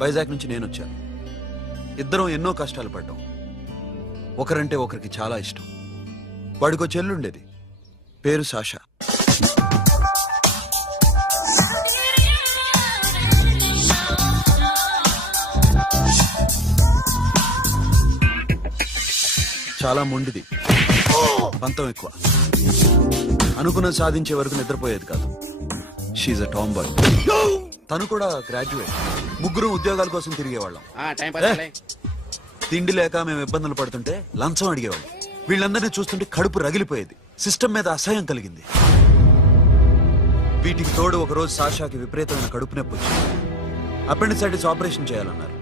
వైజాగ్ నుంచి నేను వచ్చాను. ఇద్దరం ఎన్నో కష్టాలు పడ్డాం. ఒకరంటే ఒకరికి చాలా ఇష్టం. వాడికో చెల్లుండేది, పేరు సాషా. చాలా మొండిది, పంతం ఎక్కువ. అనుకున్నది సాధించే వరకు నిద్రపోయేది కాదు. She a tomboy. తను కూడా గ్రాడ్యుయేట్. ముగ్గురు ఉద్యోగాల కోసం తిరిగేవాళ్ళం. తిండి లేక మేము ఇబ్బందులు పడుతుంటే లంచం అడిగేవాళ్ళం. వీళ్ళందరినీ చూస్తుంటే కడుపు రగిలిపోయేది. సిస్టమ్ మీద అసహ్యం కలిగింది. వీటికి తోడు ఒకరోజు సాషాకి విపరీతమైన కడుపు నొప్పి వచ్చింది. అపెండిసైటిస్ ఆపరేషన్ చేయాలన్నారు.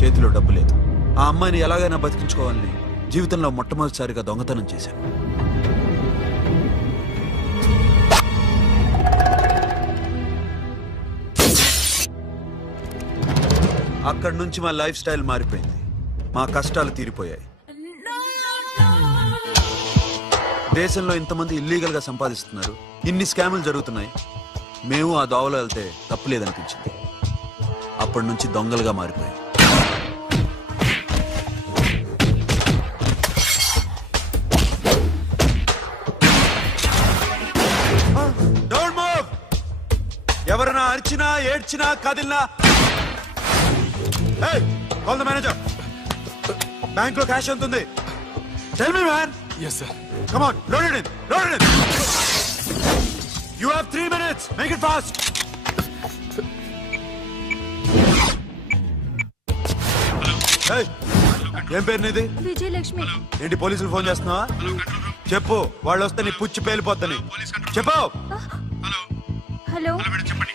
చేతిలో డబ్బు లేదు. ఆ అమ్మాయిని ఎలాగైనా బతికించుకోవాలని జీవితంలో మొట్టమొదటిసారిగా దొంగతనం చేశాను. అక్కడి నుంచి మా లైఫ్ స్టైల్ మారిపోయింది. మా కష్టాలు తీరిపోయాయి. దేశంలో ఇంతమంది ఇల్లీగల్ గా సంపాదిస్తున్నారు, ఇన్ని స్కాములు జరుగుతున్నాయి. మేము ఆ దోవలో వెళ్తే తప్పులేదనిపించింది. అప్పటి నుంచి దొంగలుగా మారిపోయాం. ఎవరైనా అరిచినా ఏడ్చినా కదిలినా కాల్ ద మేనేజర్. బ్యాంక్ లో క్యాష్ ఎంత ఉంది? Tell me man. Yes, sir. Come on, load it in. Load it in. You have 3 minutes. Make it fast. Hey, ఏం పేరు నీది? విజయలక్ష్మి. ఏంటి పోలీసులు ఫోన్ చేస్తున్నావా? చెప్పు, వాళ్ళు వస్తే నీ పుచ్చి పేలిపోద్దని చెప్పు. హలో,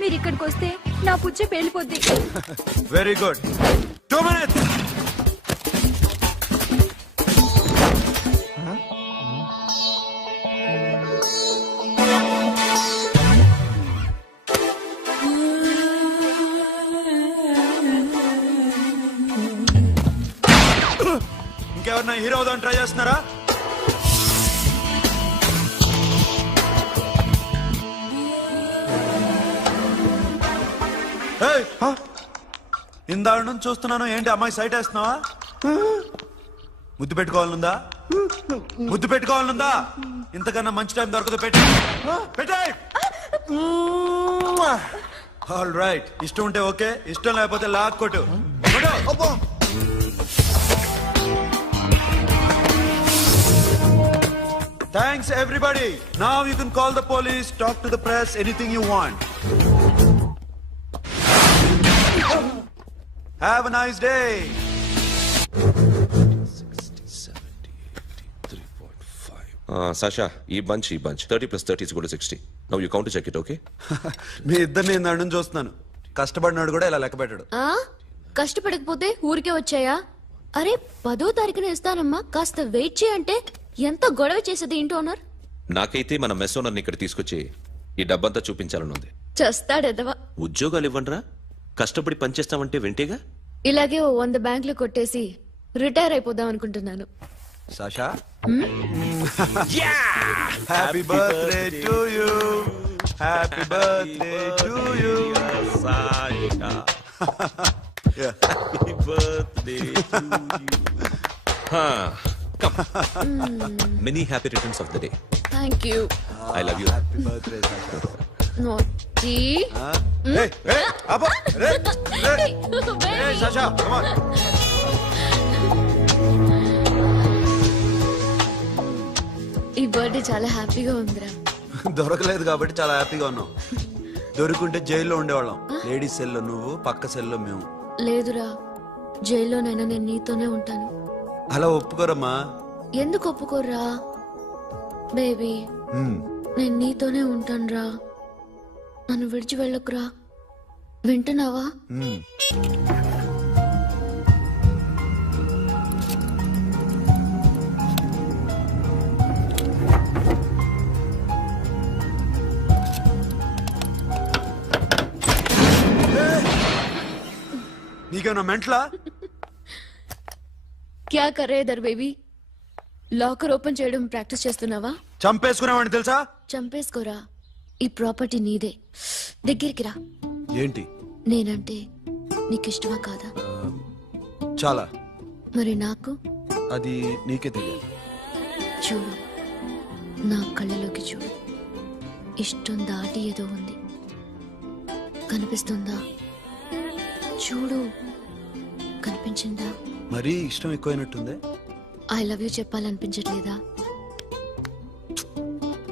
మీరు ఇక్కడికి వస్తే నా పుచ్చి పేలిపోద్ది. Very good. 2 minutes. ఇంకెవరన్నా హీరో అవుదామని ట్రై చేస్తున్నారా? ఇందాక నుంచి చూస్తున్నాను. ఏంటి అమ్మాయి సైట్ వేస్తున్నావా? ముద్దు పెట్టుకోవాలనుందా? ముద్దు పెట్టుకోవాలనుందా? ఇంతకన్నా మంచి టైం దొరకదు. పెట్టే. All right. ఇష్టం ఉంటే ఓకే, ఇష్టం లేకపోతే లాక్కొట్టు. Thanks everybody. Now you can call the police, talk to the press, anything you want. Have a nice day. 60, 70, 80, 3.5. Sasha, ఈ bunch 30 plus 30 is equal to 60. Now you count to check it, okay? మీ ఇద్దరిని నేను చూస్తున్నాను. కష్టపడినాడు కూడా ఇలా లెక్క పెట్టాడు. కష్టపడకపోతే ఊరికే వచ్చాయా? అరే 10వ తారీఖున ఇస్తానమ్మా, కాస్త వెయిట్ చేయంటే ఎంత గొడవ చేసేది ఏంటి ఓనర్? నాకైతే మన మెస్ ఓనర్ని ఇక్కడ తీసుకొచ్చి ఈ డబ్బంతా చూపించాలని ఉంది. చస్తాడెదవా. ఉద్యోగాలు ఇవ్వండిరా, కష్టపడి పనిచేస్తామంటే వెంటేగా. ఇలాగే 100 బ్యాంకులు కొట్టేసి రిటైర్ అయిపోదాం అనుకుంటున్నాను. Sasha, happy birthday to you. Happy birthday to you Sasha. Happy birthday to you. Come. Many happy returns of the day. Thank you. I love you. Happy birthday, Sasha. Naughty. Hey, Abba. Hey, Sasha, come on. ఈ birthday చాలా హ్యాపీగా ఉందిరా. దొరకలేదు కాబట్టి చాలా హ్యాపీగా ఉన్నాం. దొరుకుంటే జైల్లో ఉండేవాళ్ళం. లేడీస్ సెల్లో నువ్వు, పక్క సెల్లో మేము. లేదురా, జైల్లోనైనా నేను నీతోనే ఉంటాను. అలా ఒప్పుకోరమ్మా. ఎందుకు ఒప్పుకోర్రా బేబీ? నేను నీతోనే ఉంటానురా. నన్ను విడిచి వెళ్ళకురా. వింటున్నావా? నీకేమన్నా మెంట్లా? క్యా కరే ఇధర్ బేబీ? లాకర్ ఓపెన్ చేయడం ప్రాక్టీస్ చేస్తున్నావా? చంపేసుకునేవాడిని తెలుసా? చంపేసుకోరా. ఈ ప్రాపర్టీ నీదే. దగ్గరికి రా. ఏంటి? నేనంటే నీకు ఇష్టమా కాదా? చాలా. మరి నాకు? అది నీకే తెలియదు. చూడు, నా కళ్ళలోకి చూడు. ఇష్టం దాటి ఏదో ఉంది, కనిపిస్తుందా? చూడు, కనిపించిందా? మరీ ఇష్టం ఎక్కువైనట్టుందే. ఐ లవ్ యూ చెప్పాలనిపించట్లేదా?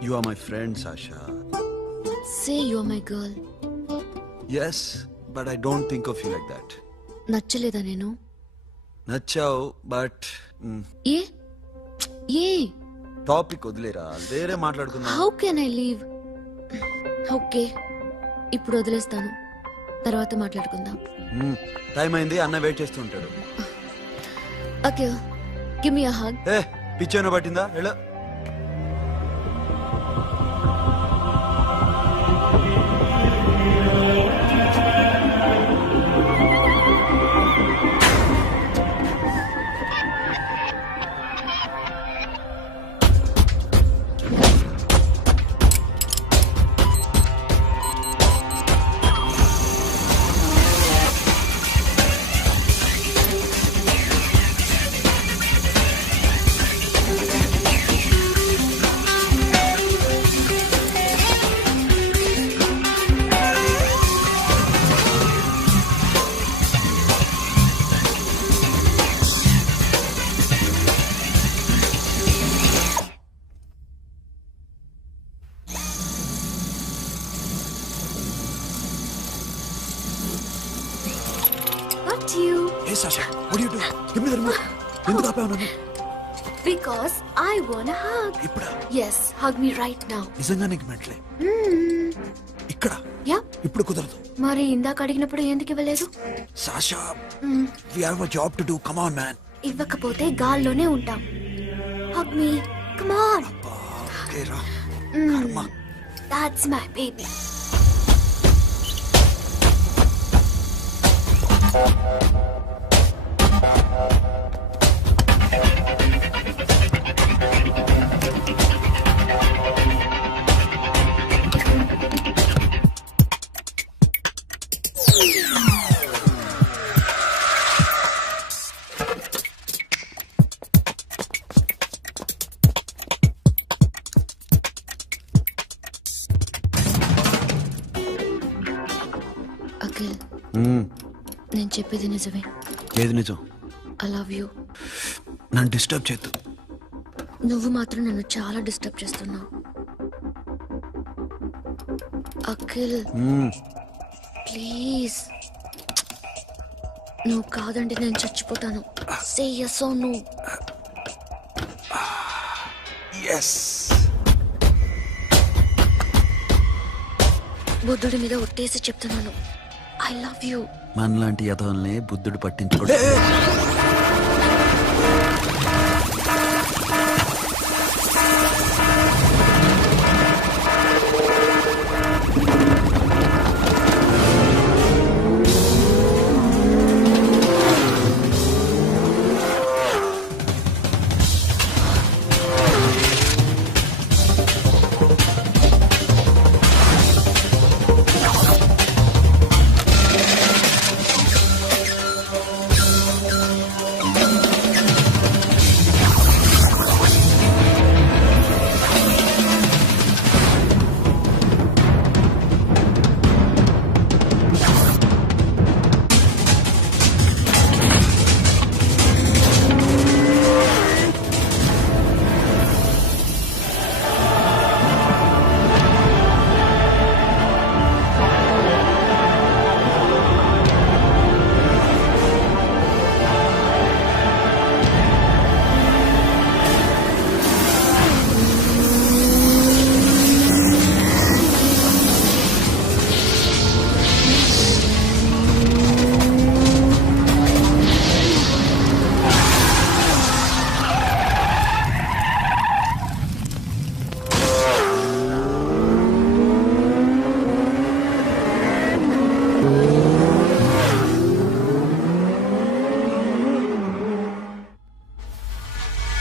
You are my friend Sasha. Say you are my girl. Yes, but I don't think of you like that. నచ్చలేదా నేను? నచ్చావు, బట్ ఏ ఏ టాపిక్ వదిలేరా, వేరే మాట్లాడుకుందాం. How can I leave? Okay, ఇప్పుడు వదిలేస్తాను, తర్వాత మాట్లాడుకుందాం. టైం అయింది, అన్న వెయిట్ చేస్తూ ఉంటాడు. Okay, give me a hug. ఏ పిచ్చోన పట్టిందా? Hello. What you? Hey Sasha, what are you doing? Give me the remote. ఎందుకు ఆపావు నన్ను? Because I want a hug. ఇప్పుడా? Yes, hug me right now. నిజంగా నీకు మెంటలే? ఇక్కడ? Yeah. ఇప్పుడు కుదరదు. మరి ఇందాక అడిగినప్పుడు ఎందుకు ఇవ్వలేదు? Sasha, we have a job to do. Come on, man. ఇవ్వకపోతే గాల్లోనే ఉంటాం. Hug me. Come on. Okay, రా. కర్మ. That's my baby. అఖిల్, నేను చెప్పేది నిజమే. ఏది నిజం? I love you. నన్ను డిస్టర్బ్ చేయొద్దు. నువ్వు మాత్రం నన్ను చాలా డిస్టర్బ్ చేస్తున్నావు. అఖిల్, ప్లీజ్. నువ్వు కాదండి, నేను చచ్చిపోతాను. సే yes or no. Yes. బుద్ధుడి మీద ఒట్టేసి చెప్తున్నాను, ఐ లవ్ యూ. మనలాంటి యథవల్ని బుద్ధుడు పట్టించుకోడు.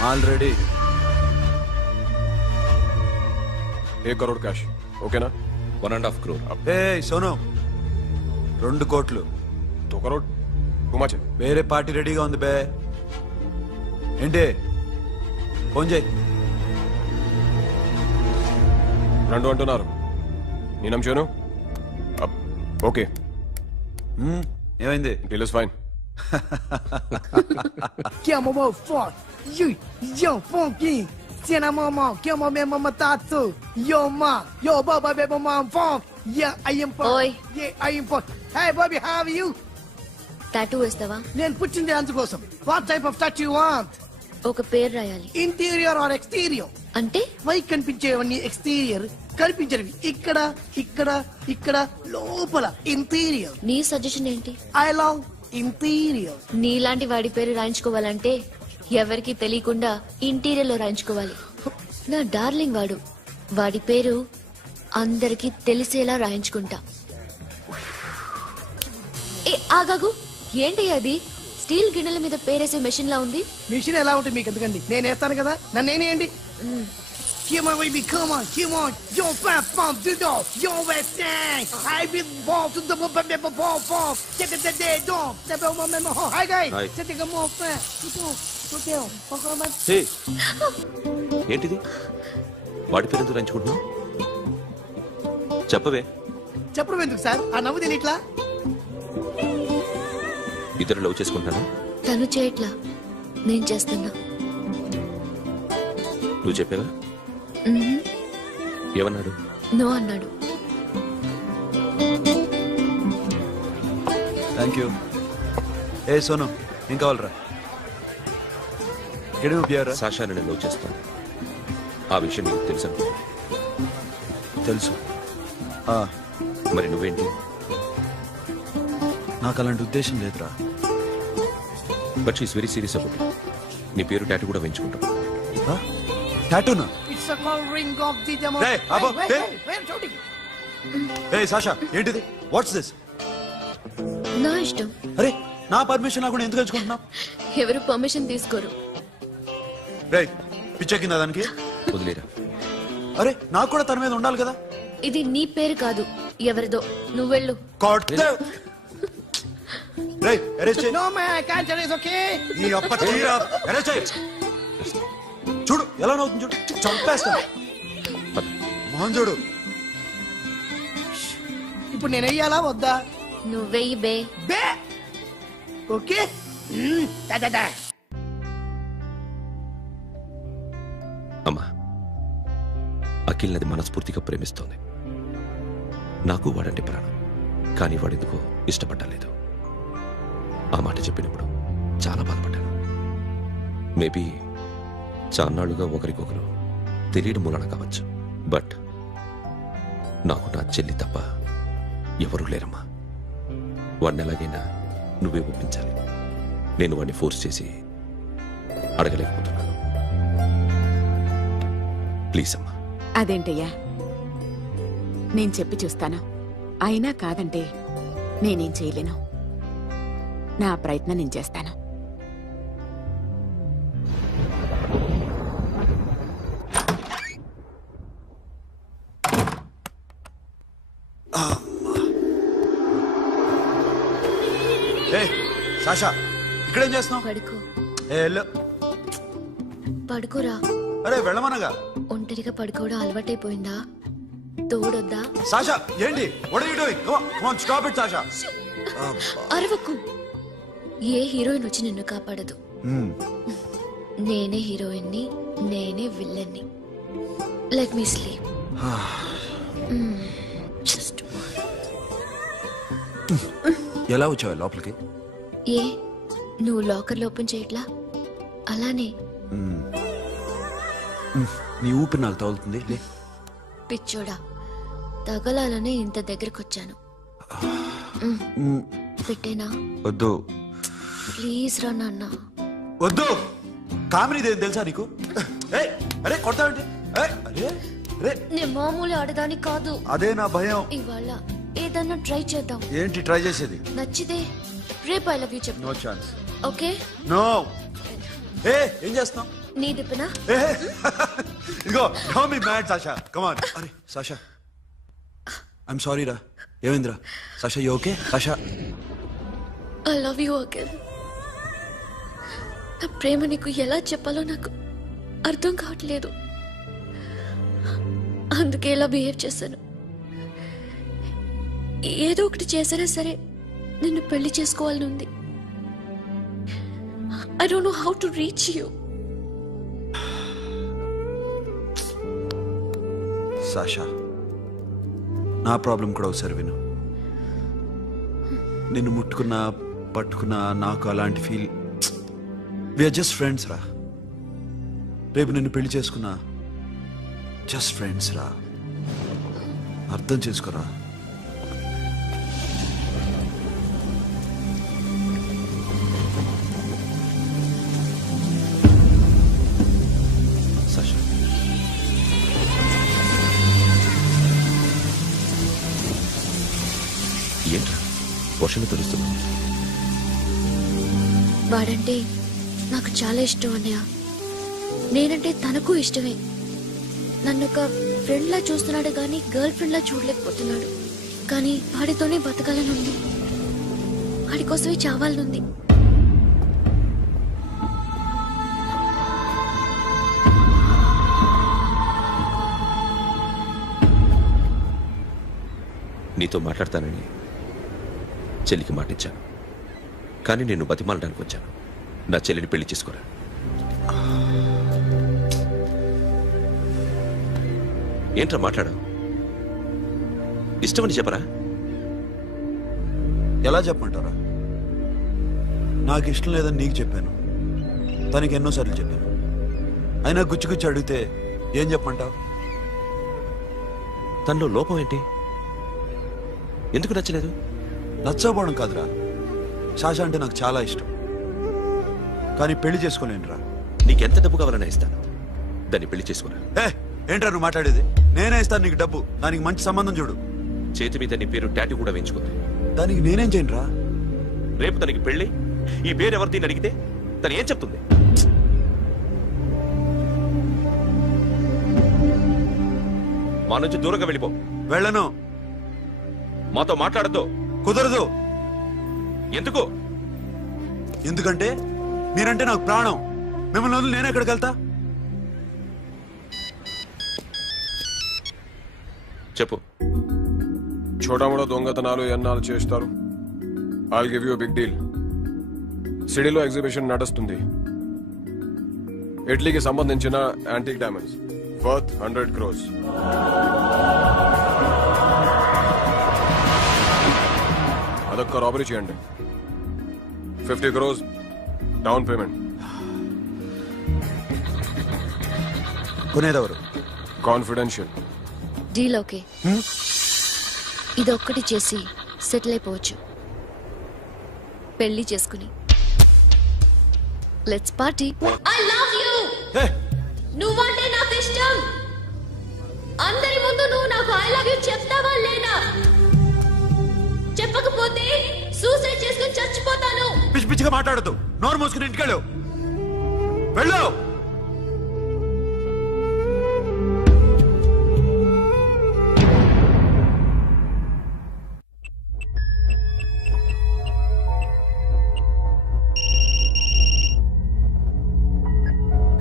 Already 1 crore cash. ఓకేనా? 1.5 crore. ఏ సోను, 2 కోట్లు 2 करोड़ टू मच है వేరే పార్టీ రెడీగా ఉంది బే. ఏంటి ఫోన్ చేయి. రెండు అంటున్నారు నీ నమ్మును ఓకే ఏమైంది? Deal is fine Que é mamão forte. Yo, funky. Se na mamão, que é uma mesma matatu. Yo, ma. Yo, baba, baby, mom, funk. Yeah, I am funk. Oi. Yeah, I am funk. Hey, Bobby, how are you? Tattoo వేస్తావా? నేను పుట్టింది అందుకోసం. What type of tattoo you want? ఒక పేరు రాయాలి. Interior or exterior? అంటే పై కనిపించేవన్నీ exterior, కనిపించేవి ఇక్కడ ఇక్కడ ఇక్కడ లోపల ఇంటీరియర్. నీ సజెషన్ ఏంటి? I love interior. నీలాంటి వాడి పేరు రాయించుకోవాలంటే ఎవరికి తెలియకుండా ఇంటీరియర్ లో రాయించుకోవాలి. నా డార్లింగ్ వాడు, వాడి పేరు అందరికి తెలిసేలా రాయించుకుంటా. ఏ ఆగాగు, ఏంటి అది? స్టీల్ గిన్నెల మీద పేరేసే మెషిన్ లా ఉంది. మిషన్ ఎలా ఉంటుంది మీకు ఎందుకండి, నేను వేస్తాను కదా, నన్ను నేనేయండి. Come on, baby, come on, come on. Yo, fat fun, do do. Yo, West End. I be ball to the ball. Get the day, don't. Never remember. Hi, guys. Hi. Set the more fat. Tutu. Pokemon. హే ఏంటిది? వాడి పేరు ఎందుకు రంచుకుంటున్నావు? చెప్పవే. చెప్పడం ఎందుకు sir? ఆ నవ్వు తిని ఇట్లా. ఇద్దరు లవ్ చేసుకుంటాను. తను చేయట్లా, నేను చేస్తున్నా. నువ్వు చెప్పావా? ఏమన్నాడు? నో అన్నాడు. Thank you. ఏ సోను, ఏం కావాలరా? ఎక్కడే పియారా? సాషాని నేను లవ్ చేస్తాను. ఆ విషయం నీకు తెలుసా? తెలుసు. మరి నువ్వేంటి? నాకు అలాంటి ఉద్దేశం లేదురా. But she's very serious about. నీ పేరు టాటూ కూడా వేయించుకుంటాం. టాటూనా? It's a call ring of the demo. Hey, Abo, hey. Wait, shouting. A Sasha, ఏంటిది? What's this? నా ఇష్టం. అరే, నా పర్మిషన్ లేకుండా ఎందుకు ఎంచుకుంటున్నావు? ఎవరు పర్మిషన్ తీసుకోరు. రే, పిచ్చెక్కిందా దానికి? వదిలేరా. అరే, నాకు కూడా తన మీద ఉండాలి కదా. ఇది నీ పేరు కాదు, ఎవరిదో. నువ్వెళ్ళు. అరెస్ట్ చేయి. No, man, I can't tell you, it's okay? ఈ అప్ప తీరా. అరెస్ట్ చేయి. చూడు ఎలా నవ్వుతుంది, చూడు. చంపేస్తా. మోహన్ చూడు. ఇప్పుడు నేను వెయ్యాలా వద్దా? నువ్వెయ్యి బే. బే ఓకే. Da. అమ్మా, అఖిల్ నది మనస్ఫూర్తిగా ప్రేమిస్తోంది. నాకు వాడంటే ప్రాణం, కానీ వాడెందుకో ఇష్టపడలేదు. ఆ మాట చెప్పినప్పుడు చాలా బాధపడ్డాను. మేబీ చాన్నాళ్లుగా ఒకరికొకరు తెలియడం మూలన కావచ్చు. బట్ నాకు నా చెల్లి తప్ప ఎవరూ లేరమ్మా. వాడిని ఎలాగైనా నువ్వే ఒప్పించాలి. నేను వాడిని ఫోర్స్ చేసి అడగలేకపోతున్నాను. ప్లీజ్ అమ్మా. అదేంటయ్యా, నేను చెప్పి చూస్తాను. అయినా కాదంటే నేనేం చేయలేను. నా ప్రయత్నం నేను చేస్తాను. ఏ సాషా, ఇక్కడేం చేస్తున్నావు? పడుకో. ఏ వెళ్ళు. పడుకోరా. అరే వెళ్ళమనగా. ఒంటరిగా పడుకోవడం అలవాటైపోయిందా? తోడొద్దా? సాషా, ఏంటి? What are you doing? Come on, stop it Sasha. అరవకు. ఏ హీరోయిన్ వచ్చి నిన్ను కాపాడదు. నేనే హీరోయిన్ని, నేనే విల్లన్ని. Let me sleep. జస్ట్ ఎలా వచ్చావు లోపలికి? ఏ నువ్వు లాకర్లో ఓపెన్ చేయట్లా? అలానే. నీ ఊపిరి నాకు తగులుతుంది. లే. పిచ్చోడా, తగలాలనే ఇంత దగ్గరకొచ్చాను. పెట్టేనా? వద్దు. ప్లీజ్ రా నాన్న. వద్దు. కామెడీ తెలుసా నీకు? అరే కొడతావేంటి? అరే నేను మామూలు ఆడదాని కాదు. అదే నా భయం. ఇవాళ ఏదన్నా ట్రై చేద్దాం. ఏంటి ట్రై చేసేది? నచ్చితే రేపు ఐ లవ్ యూ చెప్పు. No chance. ఓకే? నో. ఏం చేస్తున్నావు? నీ దిప్పునా? ఇదిగో, don't be mad Sasha. Come on. అరే సాషా, ఐఎమ్ సారీ రా. ఏమైందిరా? Sasha, you okay? Sasha I love you Akhil. నా ప్రేమ నీకు ఎలా చెప్పాలో నాకు అర్థం కావట్లేదు. అందుకే ఇలా బిహేవ్ చేశాను. ఏదో ఒకటి చేసినా సరే నిన్ను పెళ్లి చేసుకోవాలని ఉంది. I don't know how to reach you. Sasha, నా ప్రాబ్లం కూడా ఒకసారి విను. నిన్ను ముట్టుకున్నా పట్టుకున్నా నాకు అలాంటి ఫీల్. వీఆర్ జస్ట్ ఫ్రెండ్స్ రా. రేపు నిన్ను పెళ్లి చేసుకున్నా జస్ట్ ఫ్రెండ్స్ రా. అర్థం చేసుకోరా. సాషా, ఏంట్రా వర్షంలో తెలుస్తున్నావు? వాడంటే నాకు చాలా ఇష్టం అన్నయ్య. నేనంటే తనకు ఇష్టమే. నన్ను ఒక ఫ్రెండ్ లా చూస్తున్నాడు కానీ గర్ల్ ఫ్రెండ్ లా చూడలేకపోతున్నాడు. కానీ వాడితోనే బతకాలని ఉంది. వాడి కోసమే చావాలనుంది. నీతో మాట్లాడతానని చెల్లికి మాటిచ్చాను, కానీ నేను బతిమాలడానికి వచ్చాను. నా చెల్లిని పెళ్లి చేసుకోరా. ఏంట్రా మాట్లాడు? ఇష్టమని చెప్పరా? ఎలా చెప్పమంటారా? నాకు ఇష్టం లేదని నీకు చెప్పాను, తనకి ఎన్నోసార్లు చెప్పాను. అయినా గుచ్చి గుచ్చి అడిగితే ఏం చెప్పమంటావు? తనలో లోపం ఏంటి? ఎందుకు నచ్చలేదు? నచ్చకపోవడం కాదురా, సాషా అంటే నాకు చాలా ఇష్టం, కానీ పెళ్లి చేసుకోలేనురా. నీకెంత డబ్బు కావాలన్నా ఇస్తాను, దాన్ని పెళ్లి చేసుకురా. ఏంట్రా నువ్వు మాట్లాడేది? నేనే ఇస్తాను నీకు డబ్బు, దానికి మంచి సంబంధం చూడు. చేతి మీద నీ పేరు టాటూ కూడా వేయించుకుంది. దానికి నేనేం చేయనురా? రేపు తనకి పెళ్లి, ఈ పేరు ఎవరిని అడిగితే తను ఏం చెప్తుంది? మా నుంచి దూరంగా వెళ్ళిపో. వెళ్ళను. మాతో మాట్లాడద్దు. కుదరదు. ఎందుకు? ఎందుకంటే మీరంటే నాకు ప్రాణం. మిమ్మల్ని వదిలి నేను ఎక్కడికి వెళ్తా? చెప్పు. చోటామోడా దొంగతనాలు ఎన్నాళ్ళు చేస్తారు? I'll give you big deal. సిటీలో ఎగ్జిబిషన్ నడుస్తుంది. ఇటలీకి సంబంధించిన యాంటిక్ డైమండ్స్ వర్త్ 100 crores. అదొక్క రాబరీ చేయండి. 50 crores డౌన్ పేమెంట్. కొనేదెవరు? కాన్ఫిడెన్షియల్. Deal okay. ఇదొక్కటి చేసి సెటిల్ అయిపోవచ్చు. పెళ్లి చేసుకుని let's party. I love you. నువ్వంటే నాకు ఇష్టం. అందరి ముందు నువ్వు నాకు ఐ లవ్ యు చెప్తావా లేదా? చెప్పకపోతే సూసైడ్ చేసుకుని చచ్చిపోతాను. పిచ్చి పిచ్చిగా మాట్లాడద్దు. నోరు మూసుకుని ఇంటికెళ్ళు. వెళ్ళు.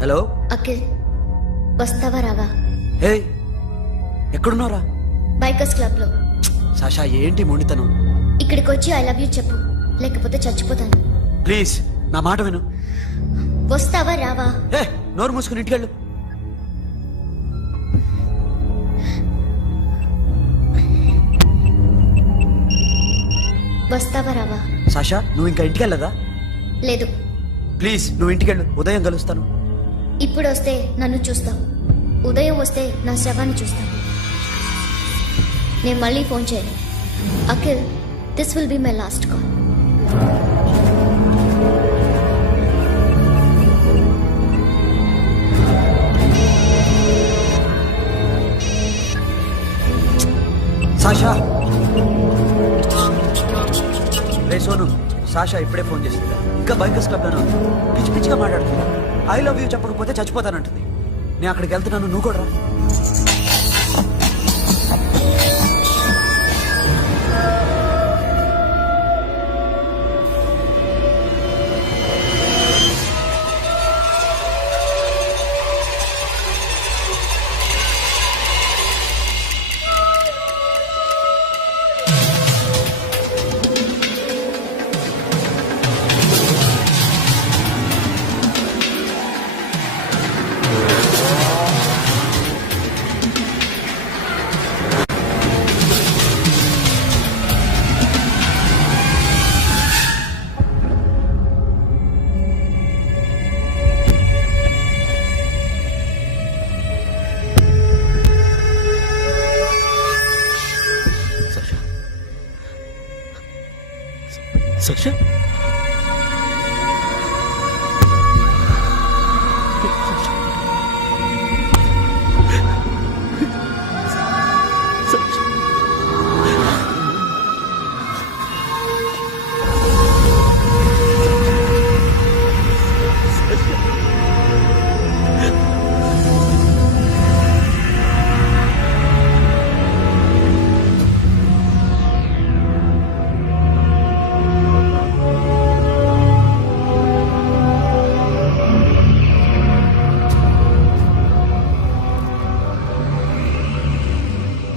హలో అఖిల్, వస్తావా రావా? హే, ఎక్కడున్నారా? బైకర్స్ క్లబ్ లో. సాషా, ఏంటి మొండితనం? ఇక్కడికి వచ్చి ఐ లవ్ యూ చెప్పు, లేకపోతే చచ్చిపోతాను. ప్లీజ్ నా మాట విను. వస్తావా రావా? హే, నోరు మూసుకుని ఇంటికెళ్ళు. వస్తావా రావా? సాషా, నువ్వు ఇంకా ఇంటికెళ్ళదా? లేదు. ప్లీజ్ నువ్వు ఇంటికెళ్ళు. ఉదయం కలుస్తాను. ఇప్పుడు వస్తే నన్ను చూస్తావు, ఉదయం వస్తే నా శవాన్ని చూస్తాను. నేను మళ్ళీ ఫోన్ చేయను. Akhil, this will be my last call. Sasha, ray Sonu, Sasha ఇప్పుడే ఫోన్ చేసింది. ఇంకా బైకర్స్ క్లబ్ లోనే ఉంది. పిచ్చి పిచ్చిగా మాట్లాడుతున్నా. ఐ లవ్ యూ చెప్పకపోతే చచ్చిపోతానంటుంది. నేను అక్కడికి వెళ్తున్నాను, నువ్వు కూడా రా.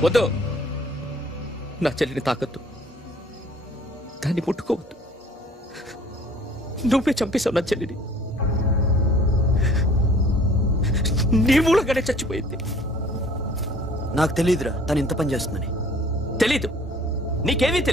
వద్దు, నా చెల్లిని తాకద్దు, దాన్ని ముట్టుకోవద్దు. నువ్వే చంపేశావు నా చెల్లిని. నీ మూలంగానే చచ్చిపోయింది. నాకు తెలియదురా తను ఇంత పని చేస్తుందని. తెలీదు, నీకేమీ తెలియదు.